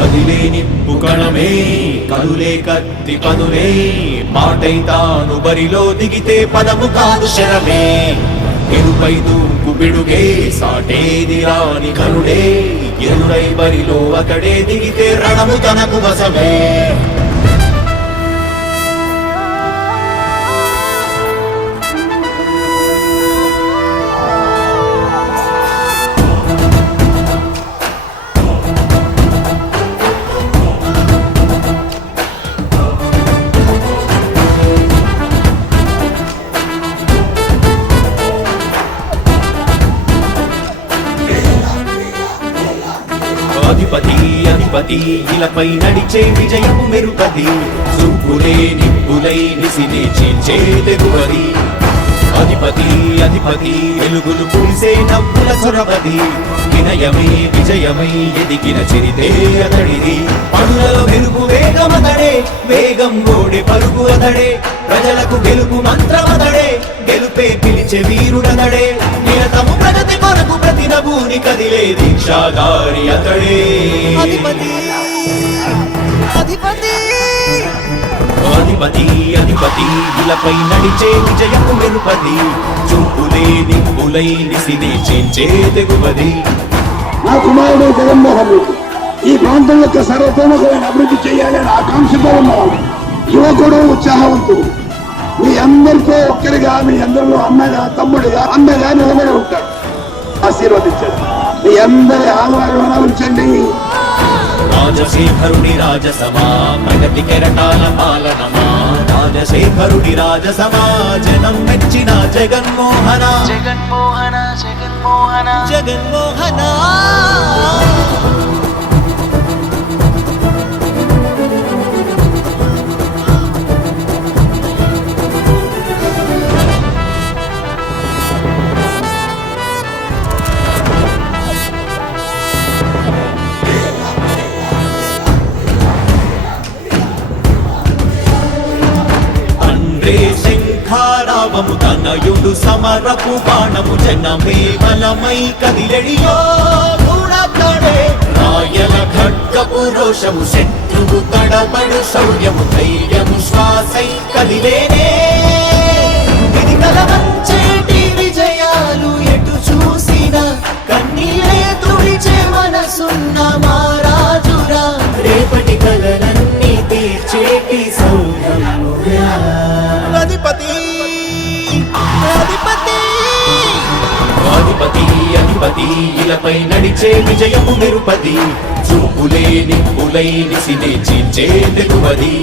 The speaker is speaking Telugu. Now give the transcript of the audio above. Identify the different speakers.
Speaker 1: కదిలేని పుకణమే కదులే కత్తి పదులే మాటై తాను బరిలో దిగితే పదము కాదు శరమే. ఎరుపై దూకు బిడుగే సాటేది రాని కరుడే. ఎరుడై బరిలో అతడే దిగితే రణము తనకు వసమే అధిపతి అధిపతి ఇలపై నడిచే విజయము మెరుపతి సుబ్బులే నిప్పులై నిసిని చీల్చే తెగువది. అధిపతి అధిపతి వెలుగులు పూసే నవ్వుల చొరవది. వినయమే విజయమై ఎదిగిన చిరితే అతడిది. పనులలో మెరుగు వేగమతడే వేగం ఓడి పరుగు అతడే. ప్రజలకు గెలుపు మంత్రమతడే గెలుపే పిలిచే వీరుడతడే. నభూని కదిలే దీక్షాగారి అతడే.
Speaker 2: అధిపతి! అధిపతి!
Speaker 1: అధిపతి అధిపతి ఇలపై నడిచే విజయము మెరుపది చూపులే నిప్పులై నిసిని చేంచే తెగువది.
Speaker 3: నా కుమారుడు జగన్మోహన్ రెడ్డి ఈ ప్రాంతం యొక్క సర్వతోముఖమైన అభివృద్ధి చేయాలని ఆకాంక్షతో ఉన్నవాడు యువకుడు ఉత్సాహవంతుడు. మీ అందరితో ఒక్కరిగా మీ అందరిలో అన్నగా తమ్ముడిగా అన్నగా నిలబడి ఉంటాడు. ఆశీర్వదించండి. మీ అందరి ఆహ్వానం ఉంచండి.
Speaker 1: రాజశేఖరుడి రాజసమా ప్రగతి కెరటాల పాలనమా? రాజశేఖరుడి రాజసమా జనం మెచ్చిన జగన్మోహన?
Speaker 2: జగన్మోహన జగన్మోహన?
Speaker 1: జగన్మోహన? తండ్రే శంఖారావము తనయుడు సమరపు బాణము జనమే బలమై కదిలెడియో చూడతాడే రాయల ఖడ్గపు రోషము శత్రువు తడబడు శౌర్యము ధైర్యము శ్వాసై కదిలేనే. ఇది కలవంచేటి విజయాలు ఎటు చూసిన కన్నీరే తుడిచే మనసున్న మారాజురా రేపటి కలలన్నీ తీర్చేటి సౌర్యం ఇలపై నడిచే విజయము నిరుపది. చూపులే నిప్పులై నిసినే చీల్చే తెగువది